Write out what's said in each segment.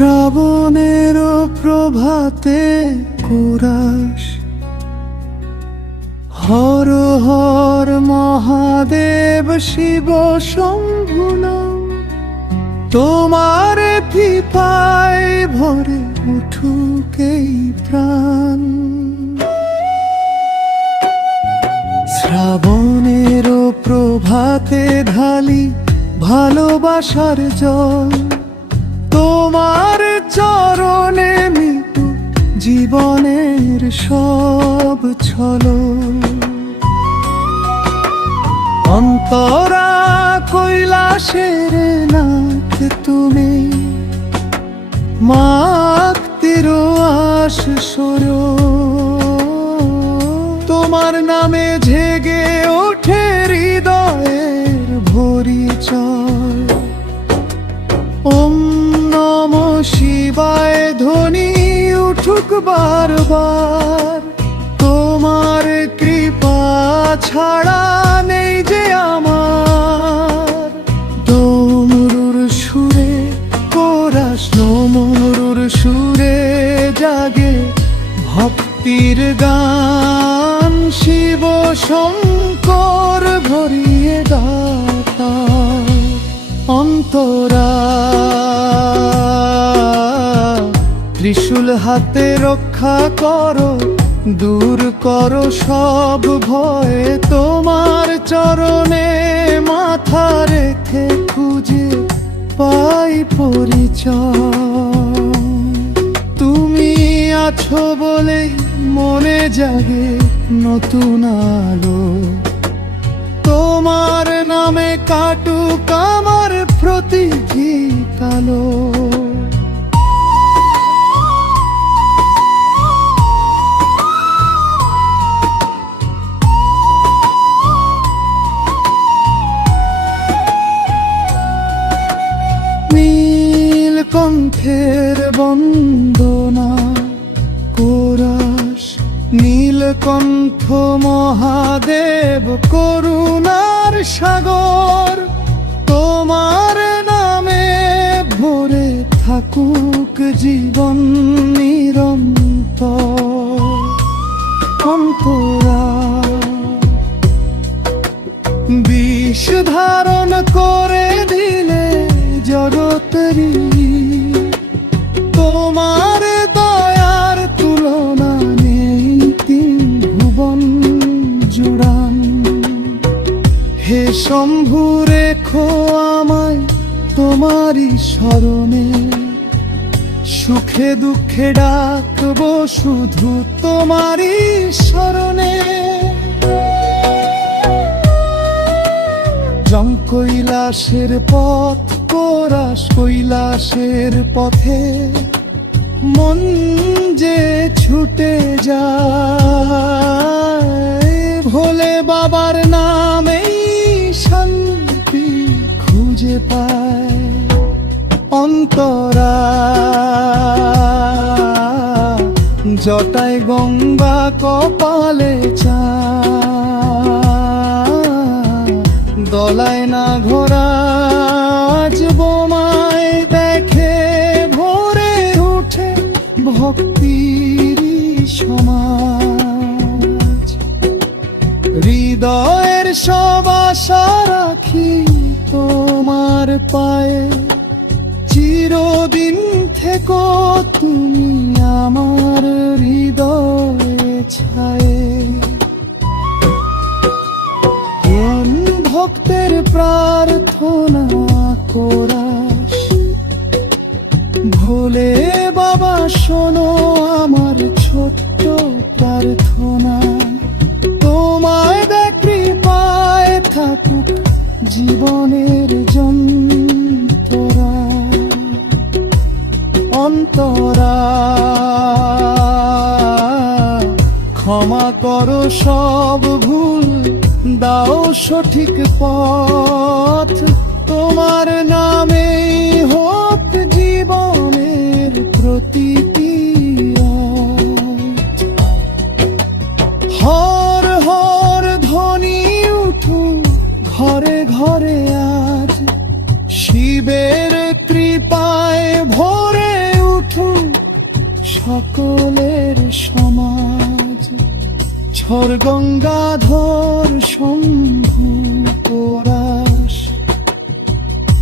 শ্রাবণের প্রভাতে কুরাস হর হর মহাদেব শিব শম্ভু নাম তোমার পিপায় ভরে উঠুক এই প্রাণ। শ্রাবণের প্রভাতে ঢালি ভালোবাসার জল তোমার চরণে মিটু জীবনের সব ছলো। অন্তরা কৈলাসের নাথ তুমি মাক্তির আশস্বর তোমার নামে জেগে ওঠে হৃদয়ের পরিচয়। ওম নমঃ শিবায় ধ্বনি উঠুক বারবার তোমার কৃপা ছাড়া নেই যে আমার। ডমরুর সুরে কোরাস ডমরুর সুরে জাগে ভক্তির গান শিব শঙ্কর ভরিয়ে গাতা। অন্তরা ত্রিশূল হাতে রক্ষা করো দূর করো সব ভয় তোমার চরণে মাথা রেখে খুঁজে পাই পরিচয়। তুমি আছো বলে মনে জাগে নতুন আলো তোমার নামে কাটুক আমার প্রতিটি কালো। নীলকণ্ঠের বন্দনা কোরাস নীলকণ্ঠ মহাদেব করুণার সাগর তোমার নামে ভরে থাকুক জীবন নিরন্তর। অন্তরা বিষ ধারণ করে দিলে জগতেরই তোমার দয়ার তুলনা নেই তিন ভুবন জুড়ান। হে শম্ভু রেখো আমায় তোমারই স্মরণে সুখে দুঃখে ডাকবো শুধু তোমারই শরণে। জম কৈলাসের পথ কোরাস কৈলাসের পথে মন যে ছুটে যায় ভোলে বাবার নামেই শান্তি খুঁজে পায়। অন্তরা জটায় গঙ্গা কপালে দলায় না ঘোরা বোমায় দেখে ভোরে উঠে ভক্তির সমাজ। হৃদয়ের সব আশা রাখি তোমার পায়ে চিরদিন থেকো তুমি আমার হৃদয়ে ছায়ে। ভক্তের প্রার্থনা কোরাস ভোলে বাবা শোনো আমার ছোট্ট প্রার্থনা তোমায় কৃপায় থাকুক জীবনের যন্ত্রণা। অন্তরা ক্ষমা করো সব ভুল দাও সঠিক পথ তোমার নামেই হোক জীবনের প্রতিটি হর হর ধ্বনি উঠু ঘরে ঘরে আজ শিবের কৃপায় ভরে সকলের সমাজ। ঝড় গঙ্গাধর শম্ভু পরাশ,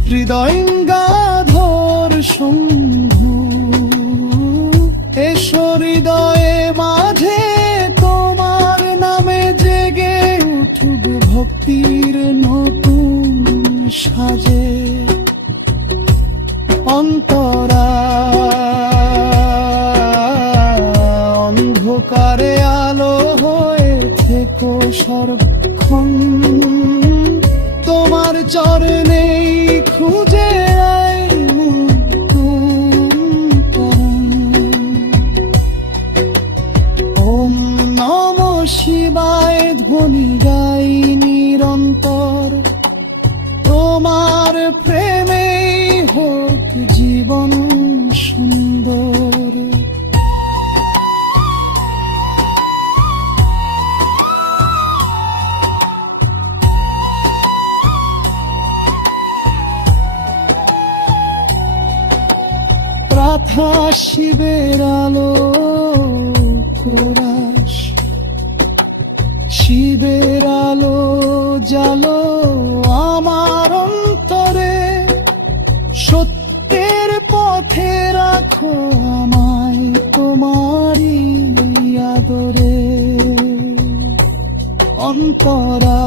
হৃদয়ঙ্গাধর শম্ভু, এসো হৃদয়ে মাঝে তোমার নামে জেগে উঠুক ভক্তির নতুন সাজে। অন্তরা অন্ধকারে আলো হয়ে থেকো সর্বক্ষণ, তোমার চরণেই খুঁজে আই মুক্তরণ। ওম নমঃ শিবায় ধ্বনি গাই নিরন্তর, তোমার প্রেমেই হোক জীবন সুন্দর। প্রাথা শিবের আলো কোরাস, শিবের আলো জালো আমার অন্তরে, সত্যের পথে রাখো আমায় তোমারই আদরে। অন্তরা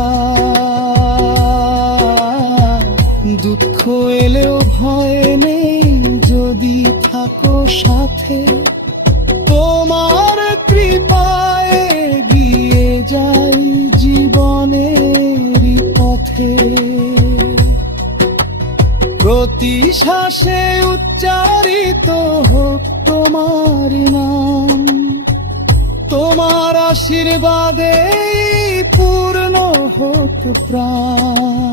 দুঃখ এলেও ভয় নেই যদি থাকো সাথে, তোমার কৃপায় এগিয়ে যাই জীবনের পথে। প্রতি শ্বাসে উচ্চারিত হোক তোমার নাম, তোমার আশীর্বাদে পূর্ণ হোক প্রাণ।